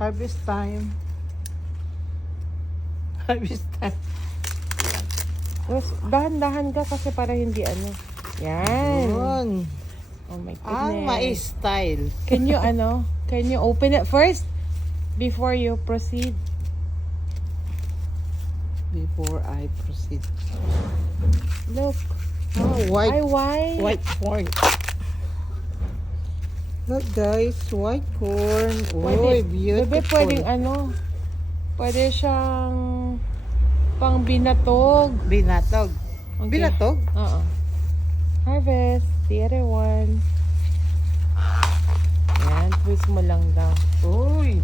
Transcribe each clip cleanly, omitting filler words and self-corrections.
Harvest time. Harvest time. Tapos, dahan-dahan ka kasi para hindi ano. Yan. Yun. Oh my goodness. Ang mais style. Can you open it first? Before you proceed. Before I proceed. Look. Oh, white. Ay, white. White corn. Look guys, white corn. Uy, beautiful. Bebe, pwedeng pwede siyang pang binatog. Binatog. Okay. Binatog? Oo. Harvest. The other one. Yan, twist mo lang daw. Uy,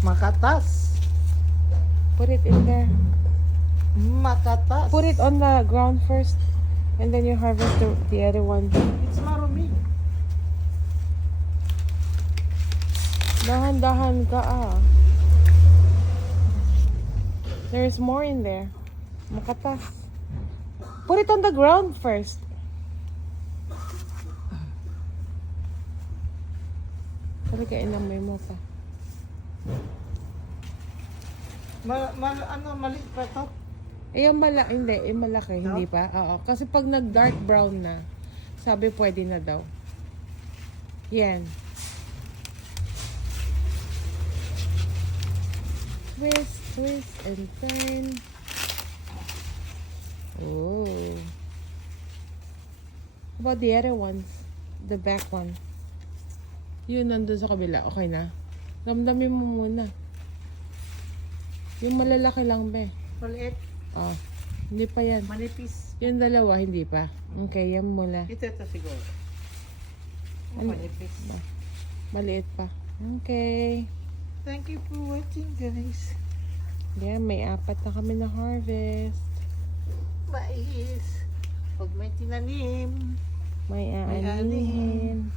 makatas. Put it in there. Makatas. Put it on the ground first. And then you harvest the other one. It's marumi. Dahan-dahan ka There's more in there. Makatas. Put it on the ground first. Talaga inamoy mo pa. Maliit pa to? Eh, yung malaki, hindi pa. Oo. Kasi pag nag-dark brown na, sabi pwede na daw. Yan. Twist, twist, and turn. Oh. How about the other ones? The back one. Yun, nandun sa kabila. Okay na? Damdamin mo muna. Yung malalaki lang, be. Maliit. Oh. Hindi pa yan. Manipis. Yung dalawa, hindi pa. Okay, yan muna. Ito siguro. Ano? Manipis. Maliit pa. Okay. Thank you for watching guys. Yan, may 4 na kami na harvest. Mais. Pag may tinanim. May May aanihin.